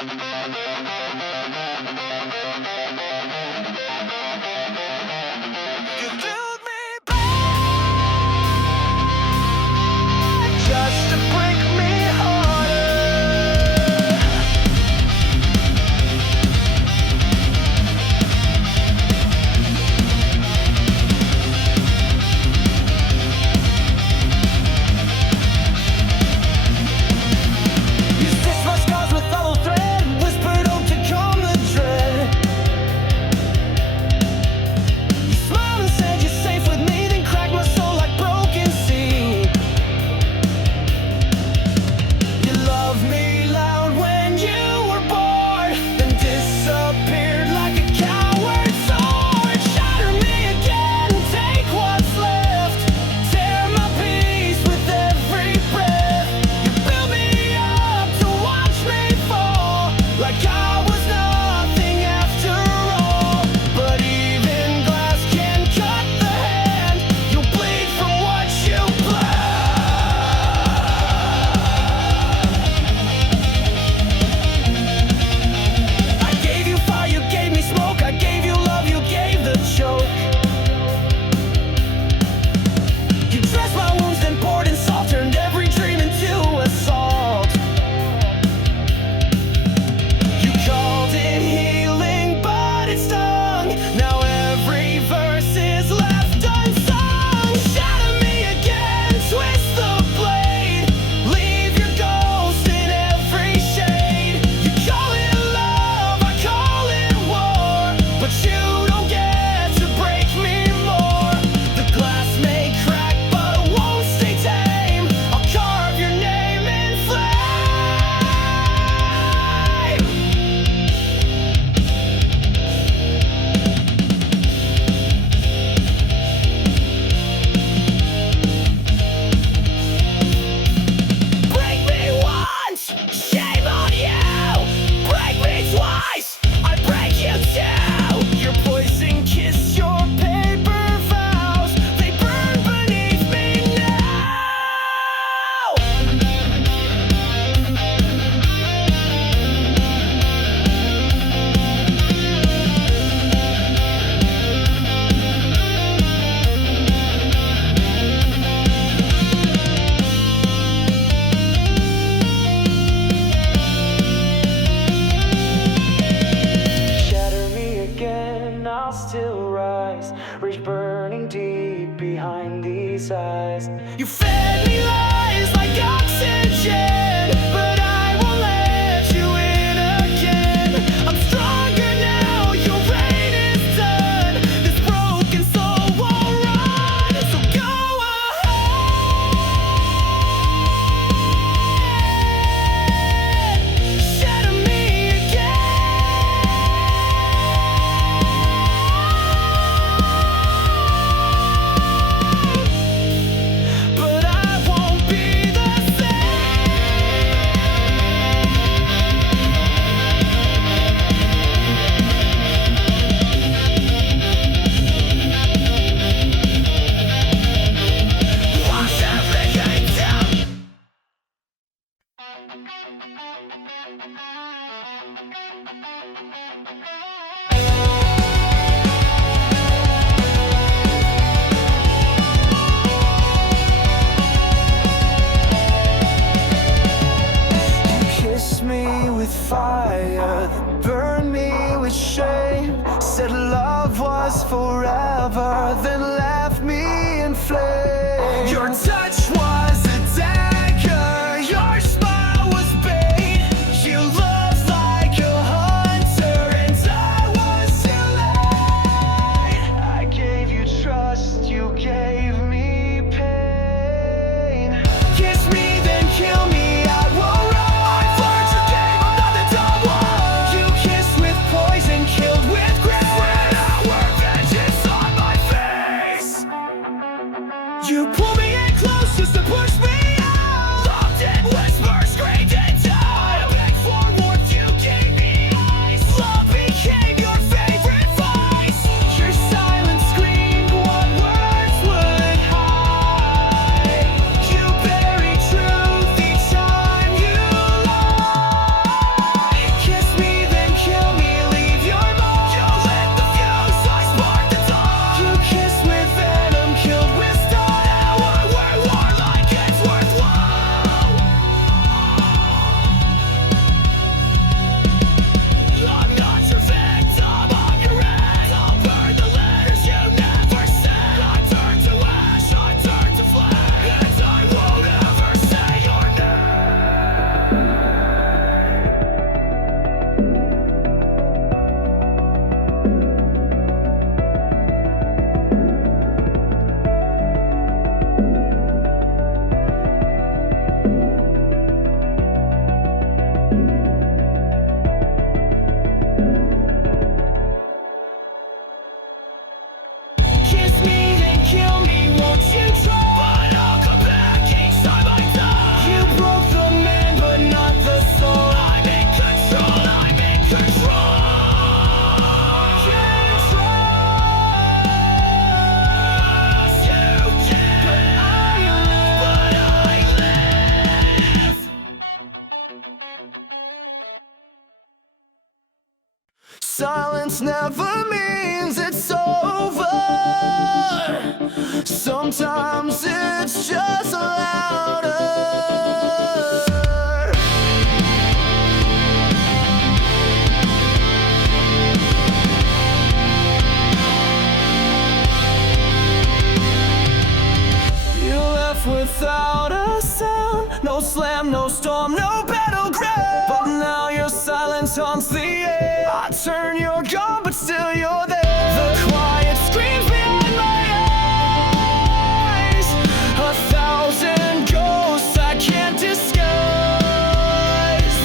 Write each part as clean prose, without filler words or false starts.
You filled me back just to break me harder. You stitched my scars with hollow thread, whispered hope to calm the dread. You smiled and said you're safe with me, then cracked my soul like broken seed. You loved me loud when you were bored, then disappeared like a coward sword. Shatter me again, take what's left, tear my peace with every breath. You built me up to watch me fall, like I was nothing after all. But even glass can cut the hand, you'll bleed from what you I gave you fire, you gave me smoke. I gave you love, you gave the choke. You dressed my wounds, then poured in salt, turned every dream into assault. You called it healing, but it stung. Now every verse is left unsung. Shatter me again, twist the blade, leave your ghost in every shade. You call it love, I call it war, but you don't get to break me more. The glass may crack, but it won't stay tame. I'll carve your name in flame. Break me once, shame on you. Break me twice, I break you too. Your poison kiss, your paper vows, they burn beneath me now. Shatter me again, I'll still rise, reach burning deep behind these eyes. You fed me lies like oxygen, but I won't let you in again. I'm stronger now, your reign is done. This broken soul won't run, so go ahead. Shatter me again, but I won't be the same. Wash everything down. You kissed me with fire, then burned me with shame. Said love was forever, then left me in flames. Your touch was a dagger, your smile was bait. You looked like a hunter, and I was too late. I gave you trust, you gave me pain. Kiss me, then kill me, I will run. I've learned your game, I'm not the dumb one. You kissed with poison, killed with grace. When our vengeance on my face, you pull me in close. silence never means it's over. Sometimes it's just louder. You left without a sound, no slam, no storm, no battleground. But now your silence haunts the air. I turn, you're gone, but still you're there. The quiet screams behind my eyes, 1,000 ghosts I can't disguise.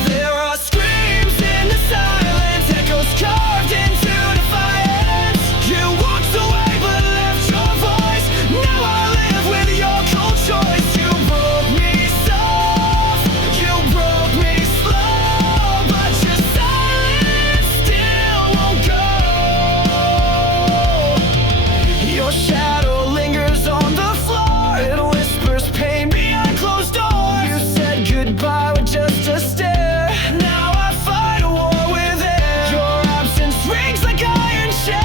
There are screams in the silence, echoes carved into defiance. You walked away but left your voice. Now I live with your cold choice. You broke me soft, you broke me slow, but your silence still won't go. Your shadow lingers on the floor, it whispers pain behind closed doors. You said goodbye with just a stare. Now I fight a war with air. Your absence rings like iron chains,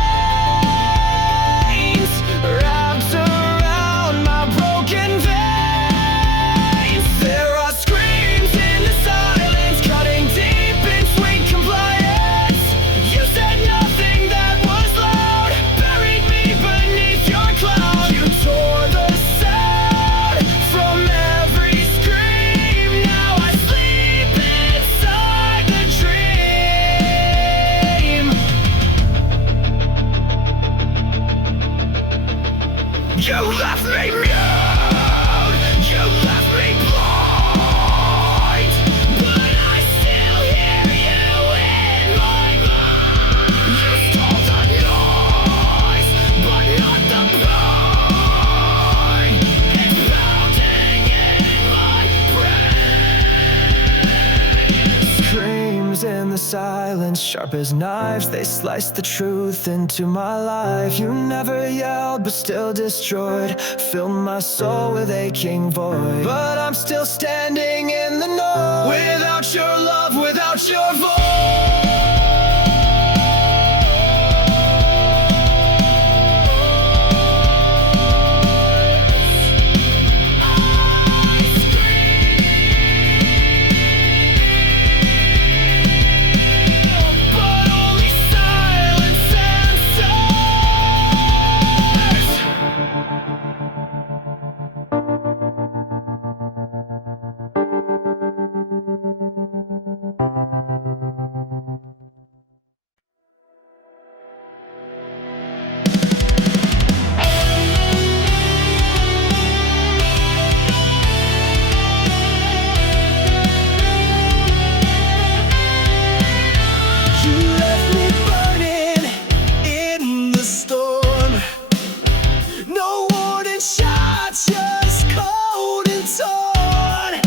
wrapped around my broken veins. There are screams in the silence, cutting deep in sweet compliance. You said nothing that was loud, buried me beneath your cloud. You tore the sound from every scream. Now I sleep inside the dream. You left me mute, you left me blind, but I still hear you in my mind. You stole the noise, but not the pain. It's pounding in my brain. Screams in the silence, sharp as knives, they slice the truth into my life. You never yelled, but still destroyed, filled my soul with aching void. But I'm still standing in the noise, without your love, without your voice. But only silence answers. You left me burning in the storm. No warning shot, just cold and torn.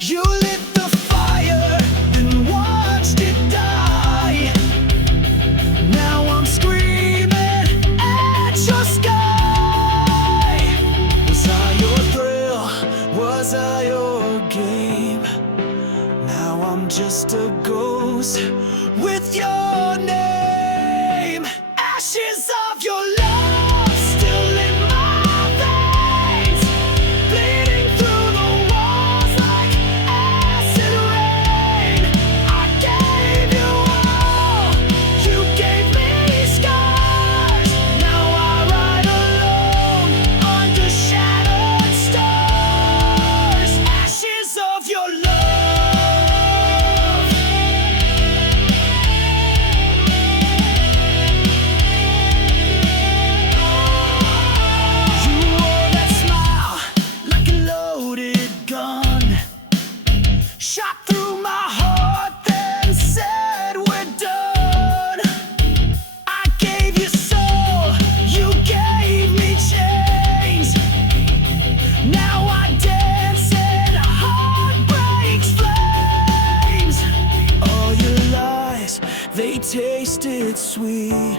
You lit the fire, then watched it die. Now I'm screaming at your sky. Was I your thrill? Was I your game? Now I'm just a ghost with your name. Ashes of your love still in my veins, bleeding through the walls like acid rain. I gave you all, you gave me scars. Now I ride alone under shattered stars. Ashes of your love. You wore that smile like a loaded gun, shot through my heart, then said we're done. I gave you soul, you gave me chains. Now I dance in heartbreak's flames. All your lies, they tasted sweet.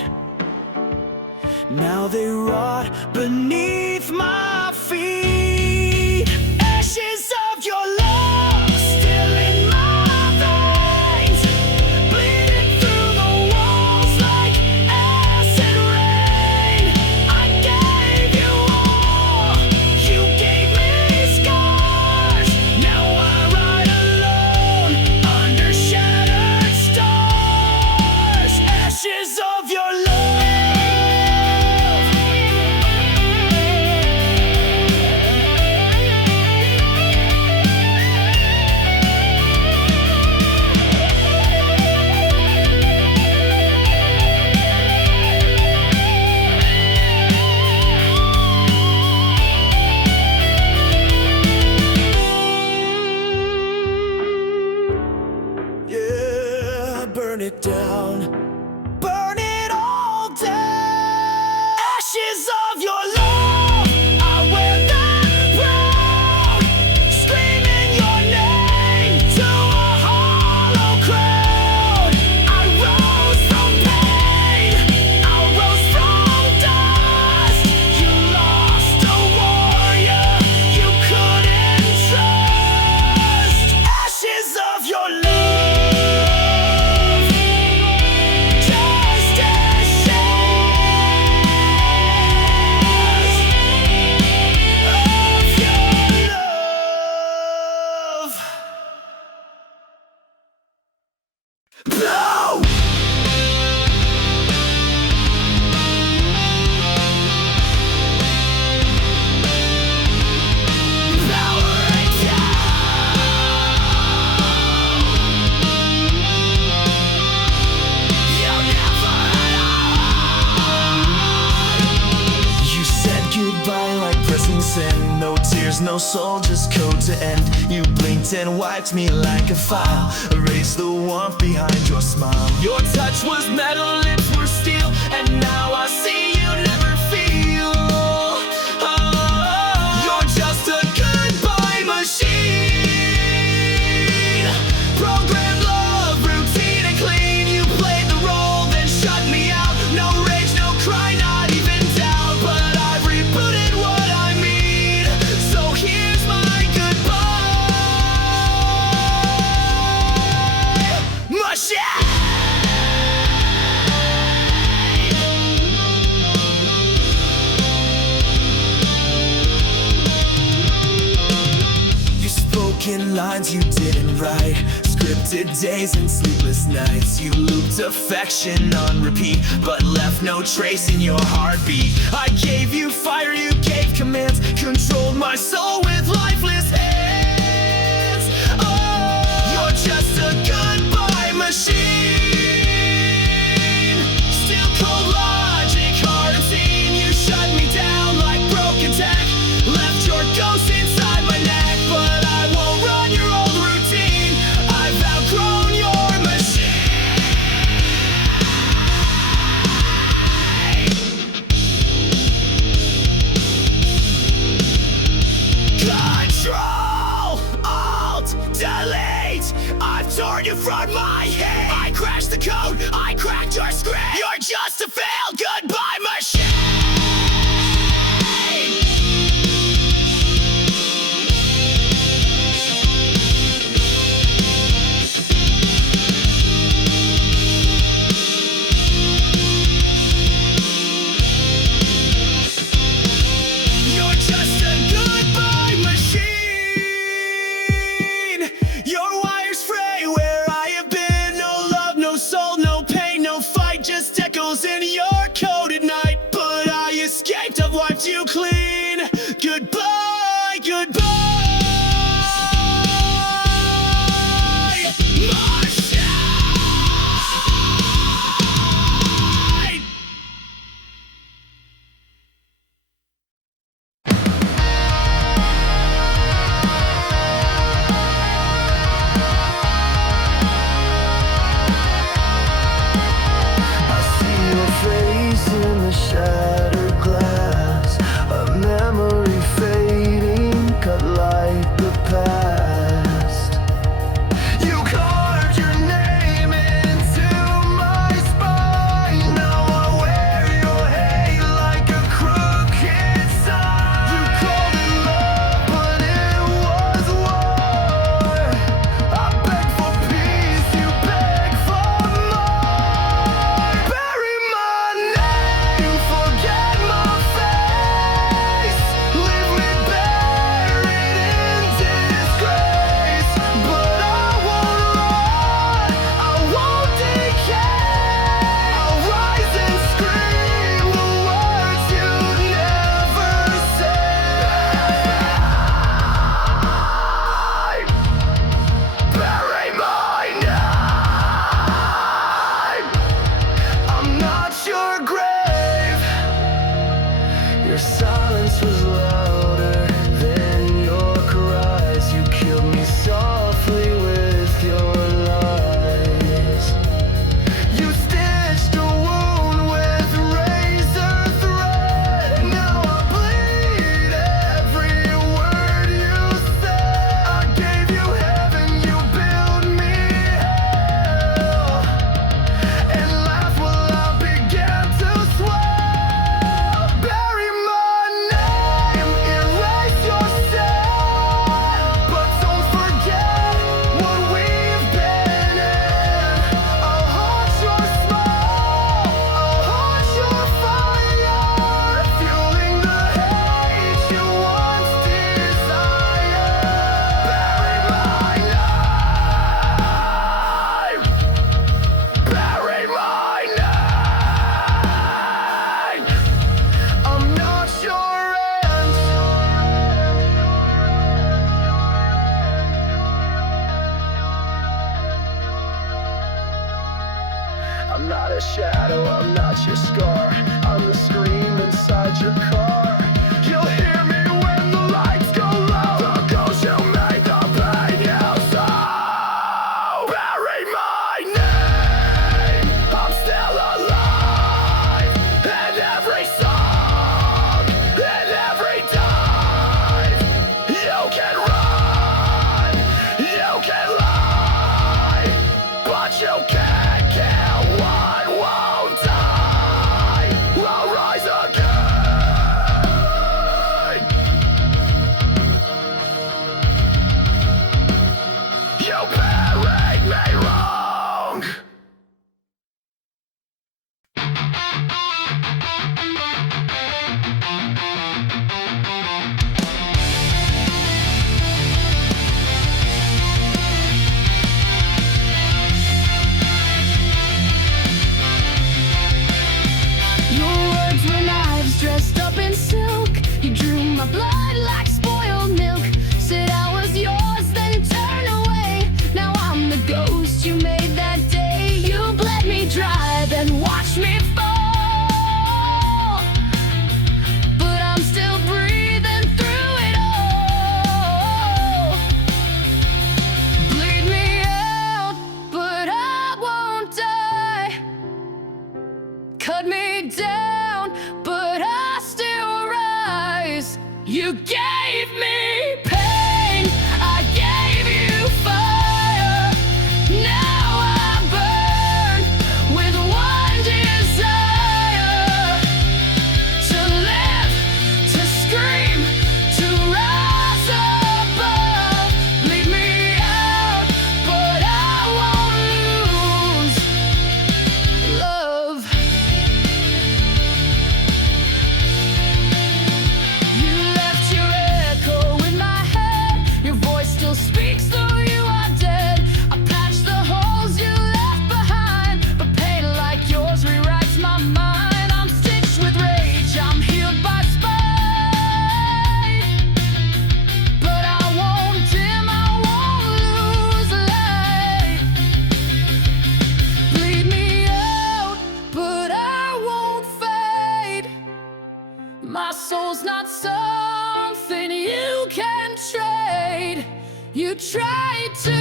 Now they rot beneath my feet. Ashes of your love still in my veins, bleeding through the walls. burn it down. Burn it all down. Ashes of your love, I wear them proud. Screaming your name to a hollow crowd. I rose from pain, I rose from dust. You lost a warrior you couldn't trust. Ashes of your love. No! You said goodbye like pressing send. No tears, no soul, just code to end. You blinked and wiped me like a file. Erased the warmth behind your smile. Your touch was metal, lips were steel. And now I see you never feel. Oh, you're just a goodbye machine. Programmed love, routine and clean. You played the role, then shut me out. No rage, no cry, not even doubt. But I've rebooted what I mean. So here's my goodbye machine. You spoke in lines you didn't write. Scripted days and sleepless nights. You looped affection on repeat, but left no trace in your heartbeat. I gave you fire, you gave commands. Controlled my soul with lifeless hands. Oh, you're just a goodbye machine. Still cold logic, hard unseen. You shut me down like broken tech. Left your ghost inside my neck, but I won't run your old routine. I've outgrown your machine. Control, Alt, Delete. I've torn you from my head. I crashed the code, I cracked your script. You're just a failed goodbye machine. You're just a goodbye machine. Your wires fray where I have been. No love, no soul, no pain, no fight, just I'm not a shadow, I'm not your scar. I'm the scream inside your car. You'll hear me when the lights go low. The ghost you make the pain you sow. Bury my name, I'm still alive. In every song, in every dive. You can run, you can lie, but you can't kill what won't die. I'll rise again. You buried me wrong. Your words were knives dressed up in silk. You drew my blood like spoiled milk. Said I was yours, then turned away. Now I'm the ghost you made that day. You bled me dry, then watched me fall. But I'm still breathing through it all. Bleed me out, but I won't die. Cut me down, but I still rise. You gave me pain, I gave you fire. Now I burn with one desire: to live, to scream, to rise above. Bleed me out, but I won't lose love. You left your echo in my head. Your voice still speaks though you are dead. I patched the holes you left behind, but pain like yours rewrites my mind. I'm stitched with rage, I'm healed by spite. But I won't dim, I won't lose light. Bleed me out, but I won't fade. My soul's not something you can trade. You tried to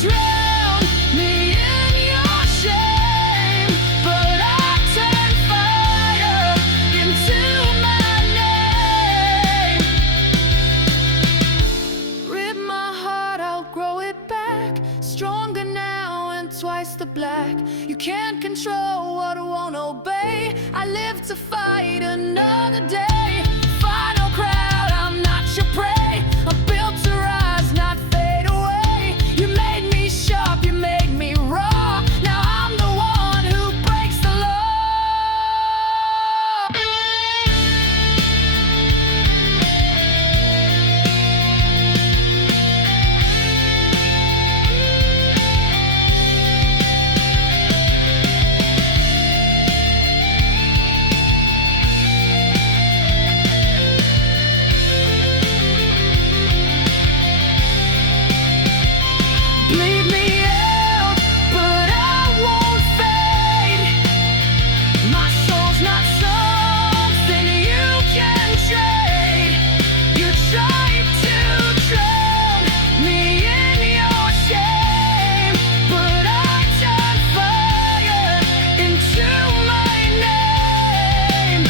drown me in your shame, but I turned fire into my name. Rip my heart, I'll grow it back. Stronger now and twice the black. You can't control what won't obey. I live to fight another day. Final crowd, I'm not your prey. I'm built to rise, not fade away. You made me sharp, you made me raw. Now I'm the one who breaks the law. Bleed me out, but I won't fade. My soul's not something you can trade. You tried to drown me in your shame, but I turned fire into my name.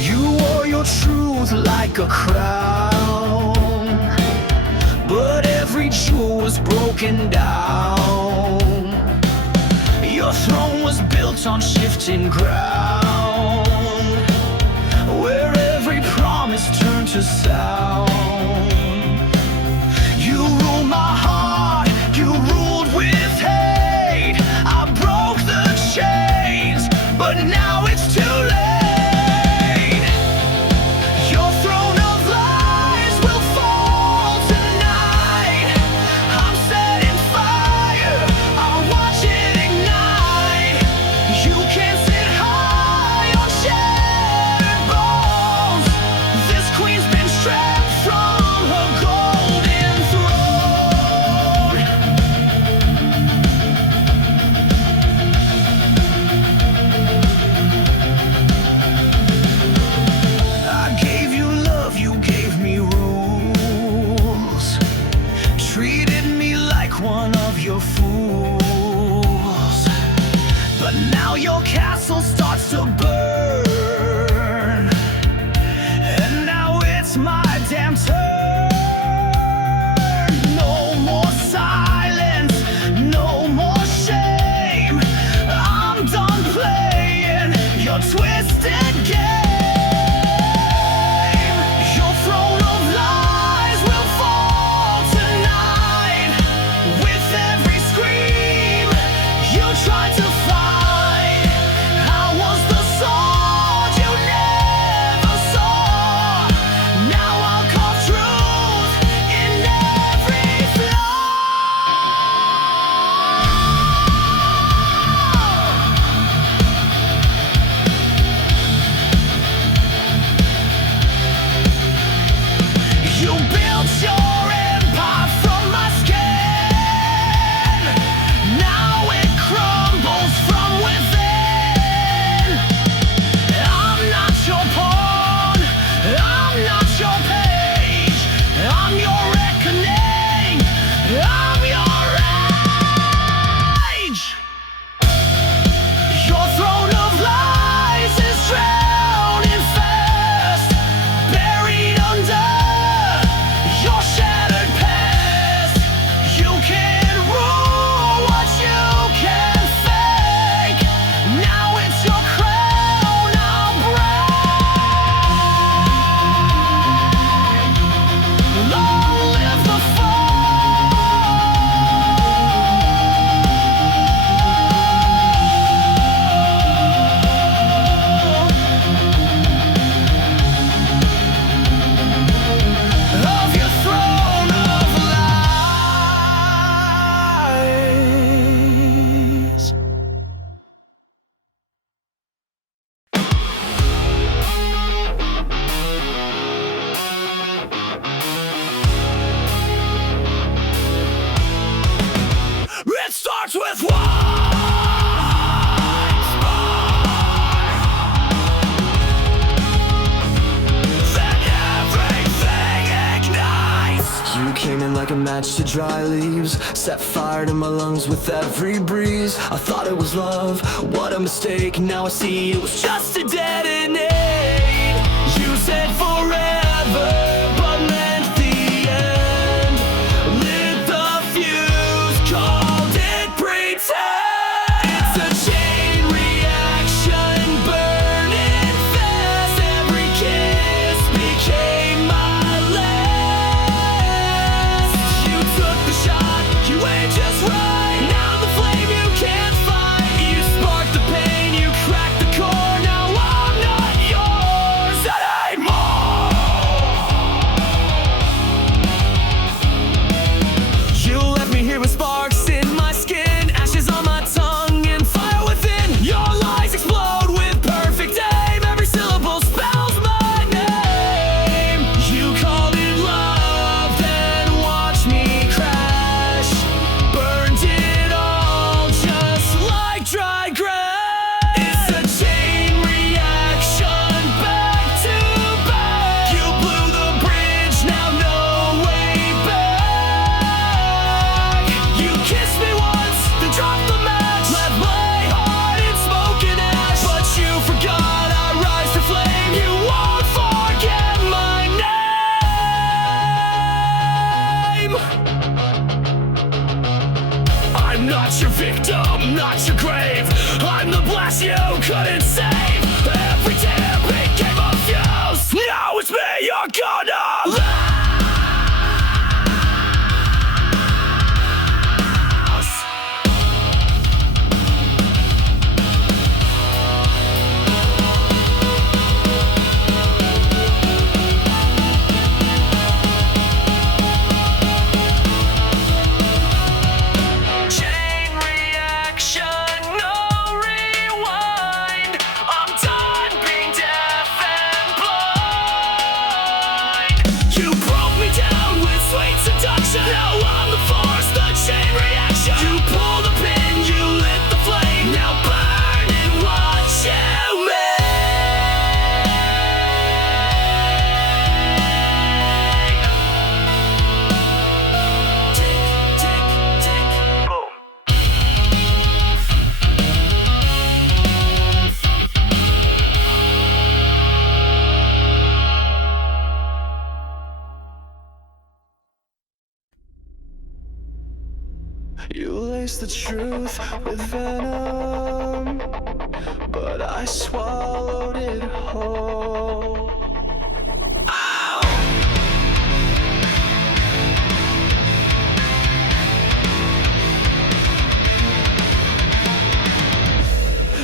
You wore your truth like a crown, but every jewel was broken down. Your throne was built on shifting ground, where every promise turned to sound. You rule my heart, you but now it's too late. Your throne of lies will fall tonight. I'm setting fire, I'll watch it ignite. You can't sit high on shattered bones. This queen's been stripped from her golden throne. I gave you love, you gave me rules. Treated me like one of your fools. But now your castle starts to burn, and now it's my damn turn. No more silence, no more shame. I'm done playing your twisted game. Your throne of lies will fall tonight. With every scream you tried to fight, I was the sword you never saw. Now I'll carve truth in every flaw. You built your empire from my skin. Now it crumbles from within. I'm not your pawn, I'm not your page. I'm your reckoning, I'm your rage. Your throne of lies is drowning fast, buried under your shattered past. You can't rule what you can fake. Now it's your crown I'll break. Long live the of your throne of lies. It starts with then everything ignites. You came in like a match to dry leaves, set fire to my lungs with every breeze. I thought it was love, what a mistake. Now I see it was just a detonate. You said forever, but meant the end. Lit the fuse, called it pretend. It's a chain reaction, burning fast. Every kiss became my last. You took the shot, you aimed just right. Now the flame you can't fight. You sparked the pain, you cracked the core. Now I'm not yours anymore. You left me here with sparks in my skin, ashes on my tongue, and fire within. Your lies explode with perfect aim. Every syllable spells my name. You called it love, then watched me crash. Burned it all just like dry grass. It's a chain reaction, back to back. You blew the bridge, now no way back. You kissed me once, then dropped the match. Left my heart in smoke and ash. But you forgot I rise to flame. You won't forget my name. I'm not your victim, not your grave. I'm the blast you couldn't save. Every damn became a fuse. Now it's me you're gonna lose. You laced the truth with venom, but I swallowed it whole.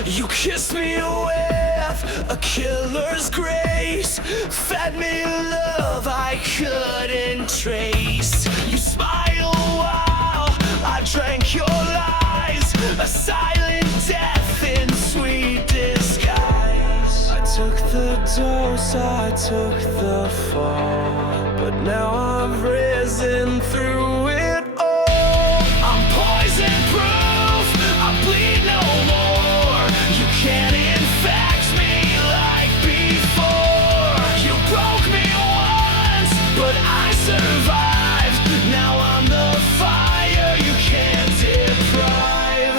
You kissed me with a killer's grace, fed me love I couldn't trace. You smiled while I drank your lies, a silent death in sweet disguise. I took the dose, I took the fall, but now I've risen through it all. I'm poison proof, I bleed no more. You can't infect me like before. You broke me once, but I survived. Now I'm the fire you can't deprive.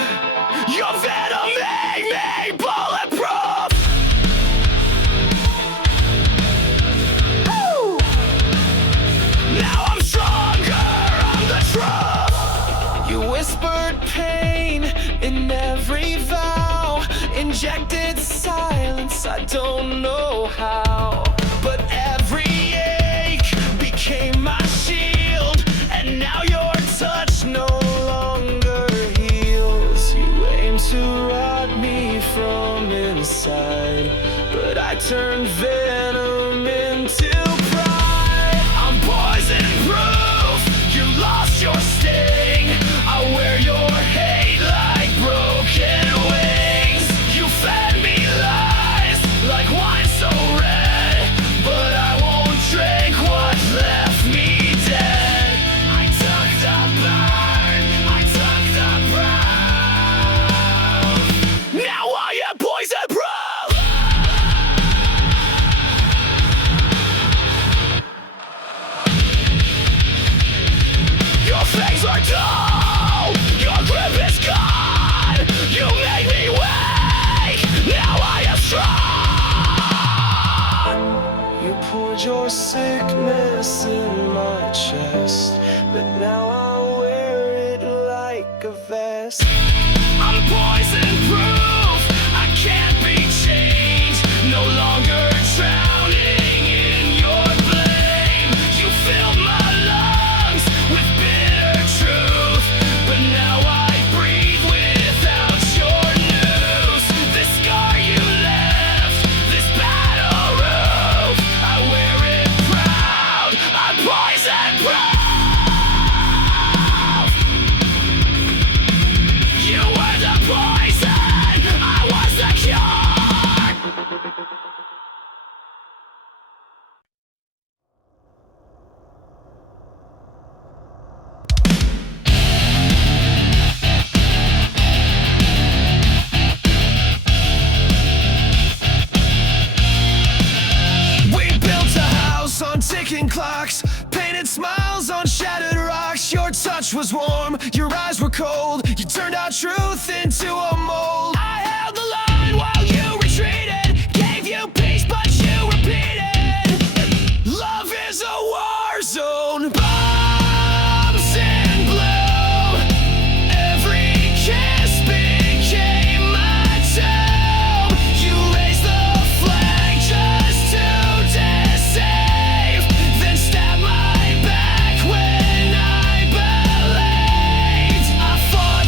Your venom made me bulletproof. Woo! Now I'm stronger, I'm the truth. You whispered pain in every vow, injected silence, I don't know how. But every ache became my shield, and now your touch no longer heals. You aim to rot me from inside, but I turned venom into pride. I'm poison proof, you lost your sting. I wear your hate like broken wings. You fed me lies like wine so red, but I won't drink what left me dead. I took the burn, I took the brown. Now I am poison proof. Your fangs are dull, your grip is gone. You made me weak, now I am strong. You poured your sickness in my chest, but now I wear it like a vest. I'm poison proof, I can't be changed. No longer drowning in your blame. You filled my lungs with bitter truth, but now I breathe without your news. This scar you left, this battle roof, I wear it proud. I'm poison proof. You were the poison, I was the cure. We built a house on ticking clocks, painted smiles on shattered rocks. Your touch was warm, your eyes were cold. You turned our truth into a mold. I held the line while you retreated, gave you peace but you repeated. Love is a war zone, bombs in blue. Every kiss became my tomb. You raised the flag just to deceive, then stabbed my back when I believed. I fought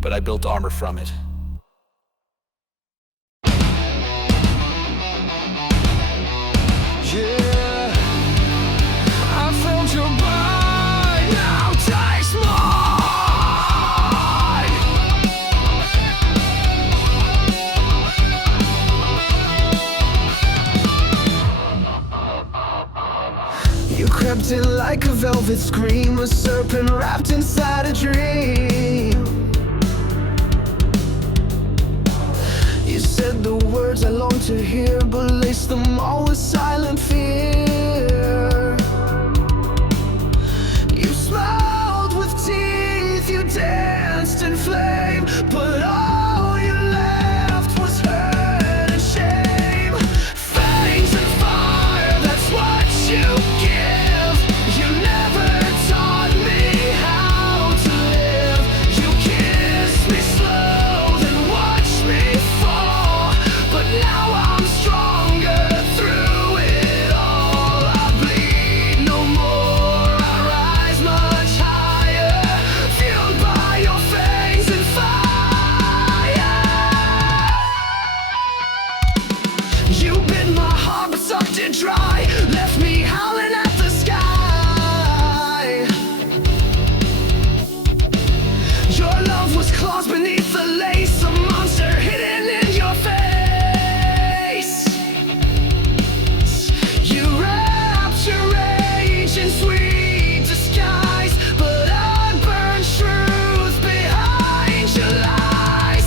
but I built armor from it. Yeah, I found your mind, now taste mine. You crept in like a velvet scream, a serpent wrapped inside a dream. You said the words I long to hear, but laced them all with silent fear. You smiled with teeth, you danced in flame, but all you left was hurt and shame. Fangs and fire, that's what you give. You never taught me how to live. You kissed me slow, then watched me fall. But now I'm stronger through it all. I bleed no more, I rise much higher, fueled by your fangs and fire. You bit my heart but sucked it dry, left me howling at the sky. Your love was claws beneath the lace, a monster hidden in your face. You wrapped your rage in sweet disguise, but I burned truth behind your lies.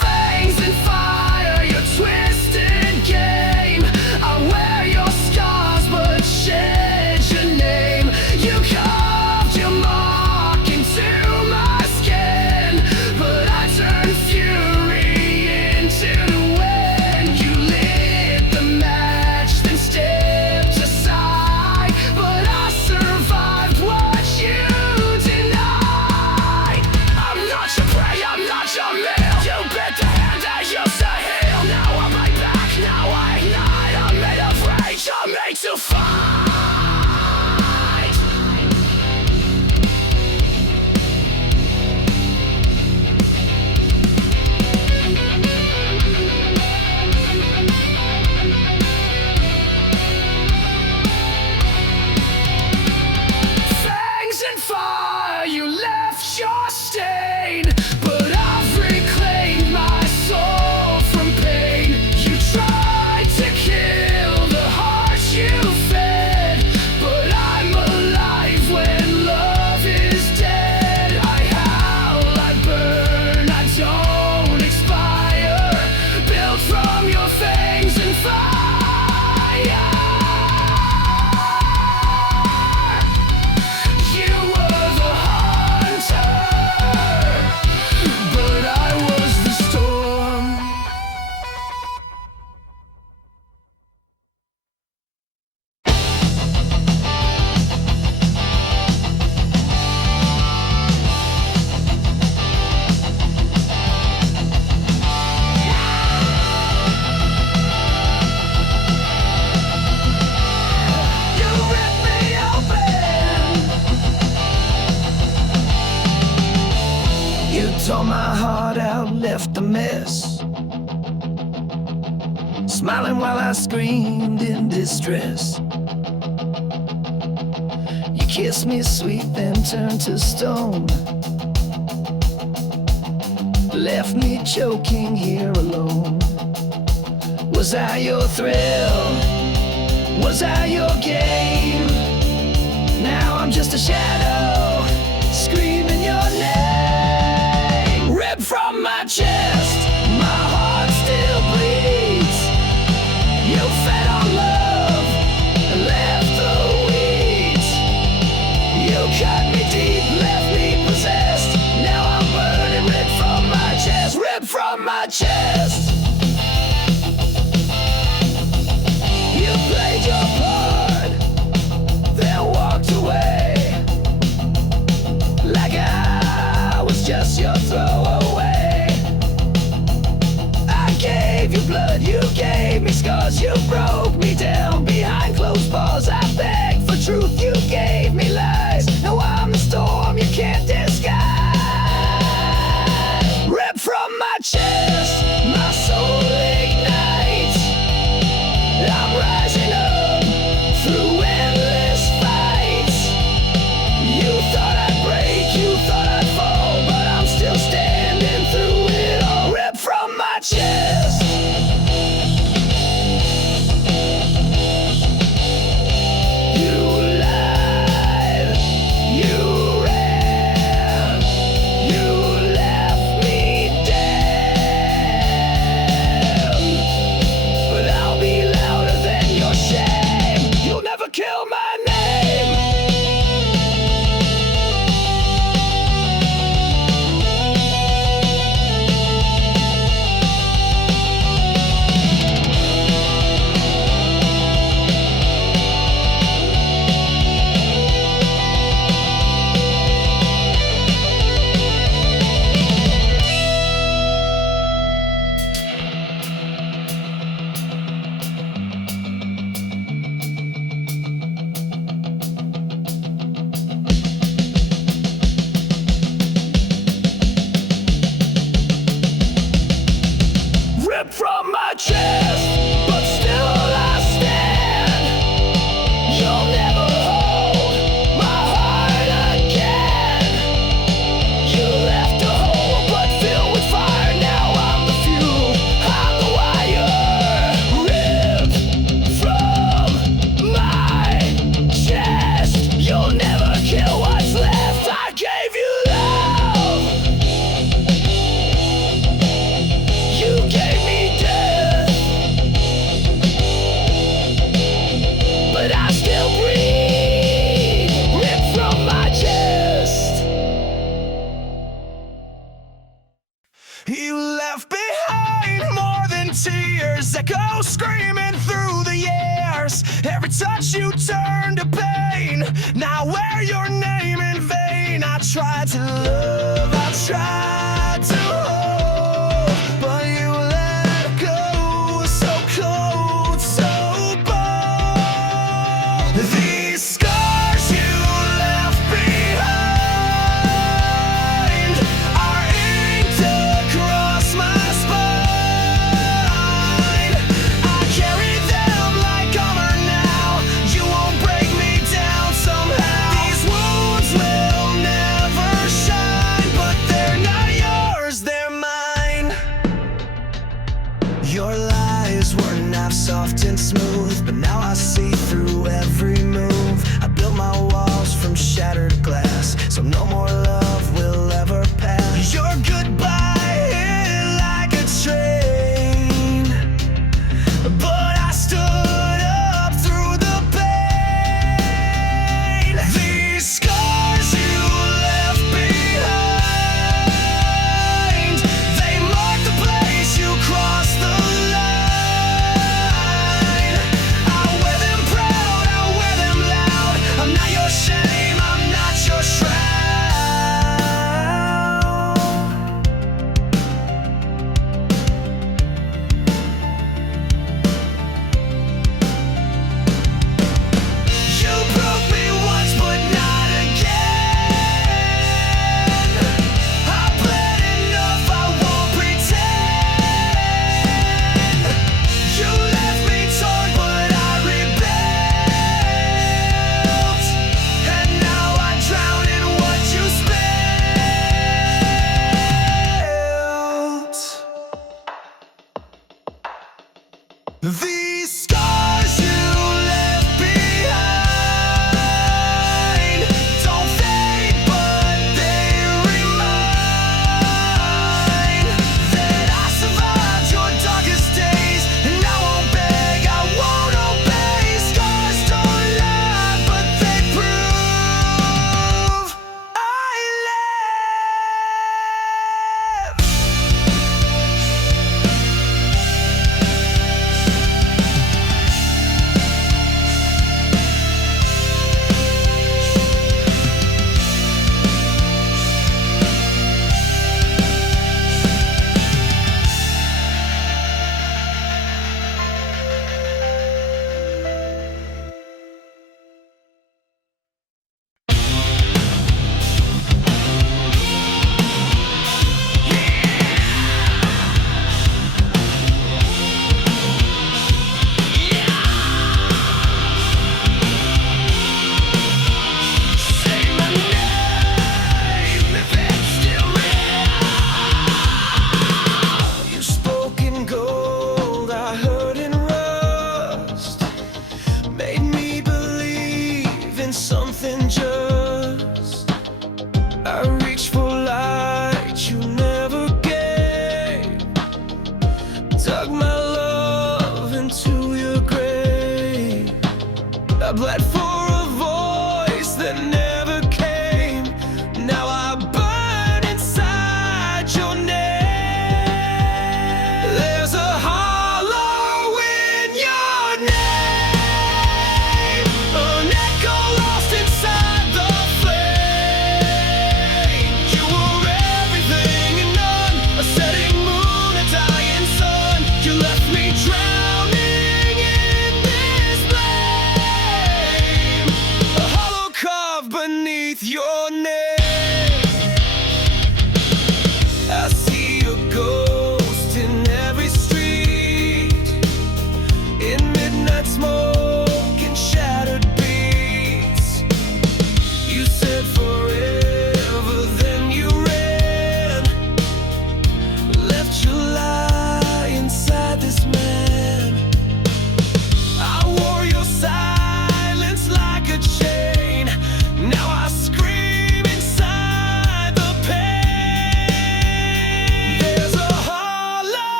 Fangs and fire, your twisted game. I wear your scars but shed your name. You carved your mark into my skin, but I turned fury into the wind. You lit the match, then stepped aside, but I survived what you denied. I'm not your prey, I'm not your meal. You bit the hand that used to heal. Now I'm right back, now I ignite. I'm made of rage, I'm made to fight. Fangs and fire, you left your stain, but I've reclaimed my soul from pain. You tried to kill the heart you fed, but I'm alive when love is dead. I howl, I burn, I don't expire, built from your fangs and fire. You were the hunter, but I was the storm. You ripped me open. You tore my heart out, left a mess, smiling while I screamed in distress. You kissed me sweet, then turned to stone, left me choking here alone. Was I your thrill? Was I your game? Now I'm just a shadow, screaming your name. Ripped from my chest, my heart still bleeds. You fed on love and left the weeds. You cut me deep, left me possessed. Now I'm burning, ripped from my chest, ripped from my chest. You played your part, then walked away, like I was just your throwaway. I gave you blood, you gave me scars, you broke me down behind closed bars. I begged for truth, you gave me lies. Now I'm the storm you can't disguise. Every touch you turn to pain. Now wear your name in vain. I tried to love, I tried to hold, but you let go. So cold, so bold. These scars you left behind are inked across my spine. I carry them like armor now. You won't break me down somehow. These wounds will never shine, but they're not yours, they're mine. Your lies were not soft and smooth, but now I see through every move. I built my walls from shattered glass, so no more love will ever pass. Your goodbye hit like a train, but I stood up through the pain. These scars you left behind, they mark the place you crossed the line. I wear them proud, I wear them loud. I'm not your shame, I'm not your shroud. You broke me once, but not again. I bled enough, I won't pretend. You left me torn, but I rebuilt, and now I drown in what you spilled. These scars you left behind don't fade, but they remind that I survived your darkest days, and I won't beg, I won't obey. Scars don't lie, but they prove I live. Say my name if it's still real. You spoke in gold, I heard in rust. Made me believe in something just. I reached for light you never gave. Dug my love into your grave. I bled for a voice that never came. Now I burn inside your name. There's a hollow in your name, an echo lost inside the flame. You were everything and none, a setting moon, a dying sun. You left me drowning in this blade.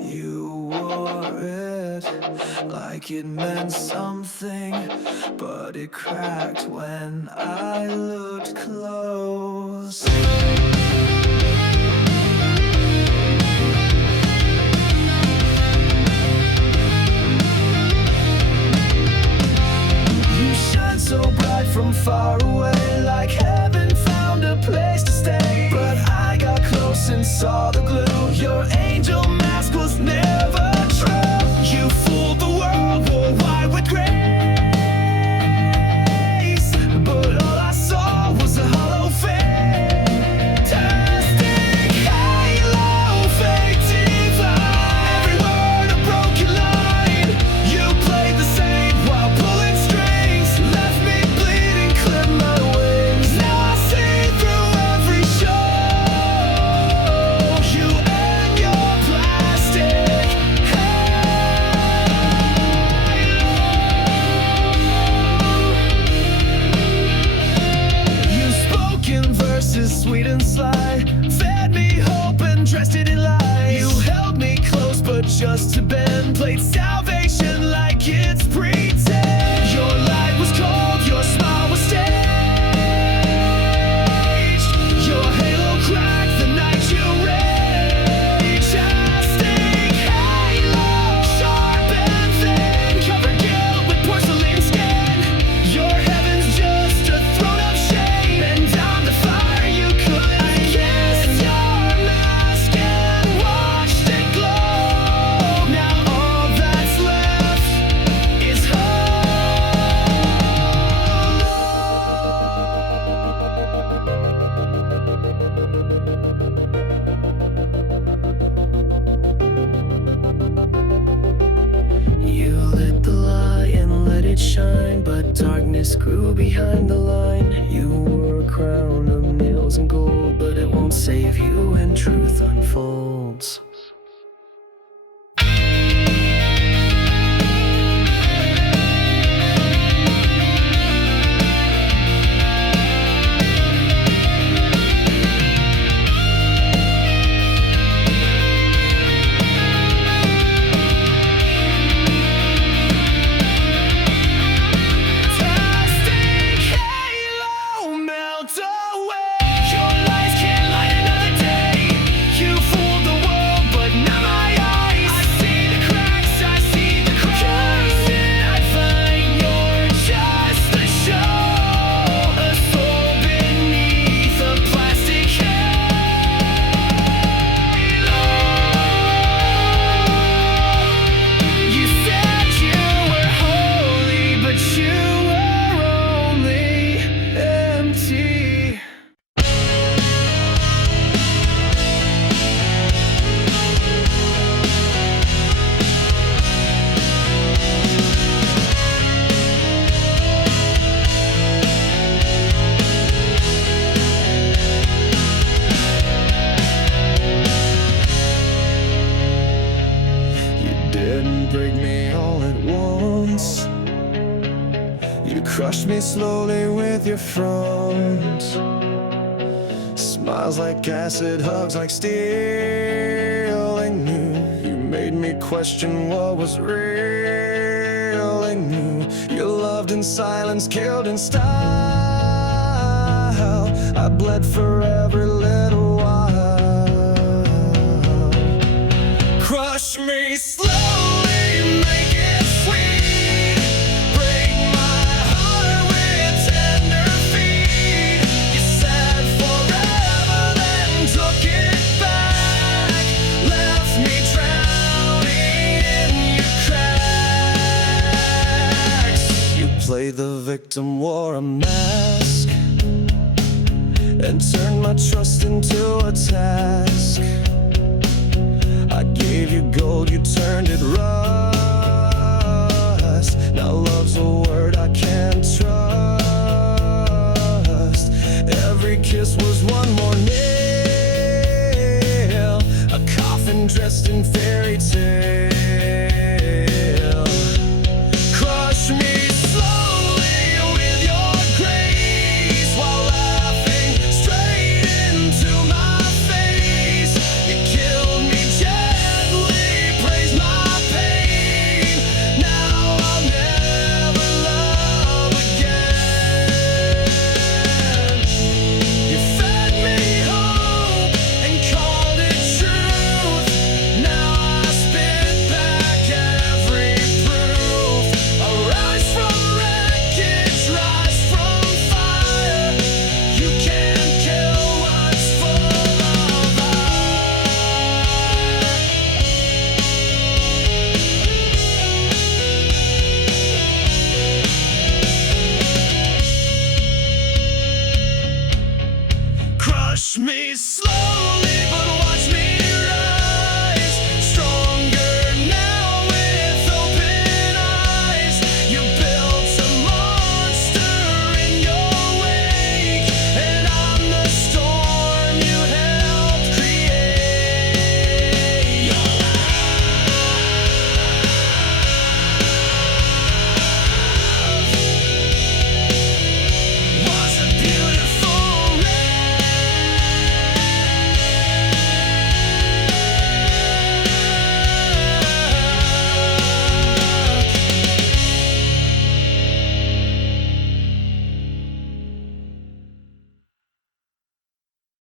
You wore it like it meant something, but it cracked when I looked close. You shine so bright from far away, like heaven found a place to stay. But I got close and saw the glue. Your angel mask was never true. You fooled the world, wore white with grace, but all I saw was a hollow fantastic halo, fake divine. Every word a broken line. You played the same while pulling strings, left me bleeding, clipped my wings. Now I see through every show. You and your plastic halo. You spoke in verses sweet and sly, fed me hope and dressed it in lies. You held me close but just to bend, played salvation like it's pretend. Your light was cold, your smile was staged. Your halo cracked the night you raged. Fantastic halo, sharp and thin, covered guilt with porcelain skin. Your heaven's just a throne of shame, and down the fire you could. I kissed your mask and watched it glow. Now all that's left is You lit the light and let it shine, but darkness grew behind the line. You wore a crown of nails and gold, but it won't save you when truth unfolds. Fantastic halo, melt away. Your lies can't light another day. You fooled the world, but not my eyes. I see the cracks, I see the cracks. I find you're just a show, a soul beneath a plastic halo. You said you were holy, but you were only empty. You didn't break me all at once. You crushed me slowly with your front. Smiles like acid, hugs like steel. I knew you made me question what was real. I knew you loved in silence, killed in style. I bled for every little while. Crush me slowly, make it sweet. Break my heart with tender feet. You said forever, then took it back. Left me drowning in your cracks. You played the victim, wore a mask, and turned my trust into a task. I gave you gold, you turned it rust. Now love's a word I can't trust. Every kiss was one more nail, a coffin dressed in fairy tale.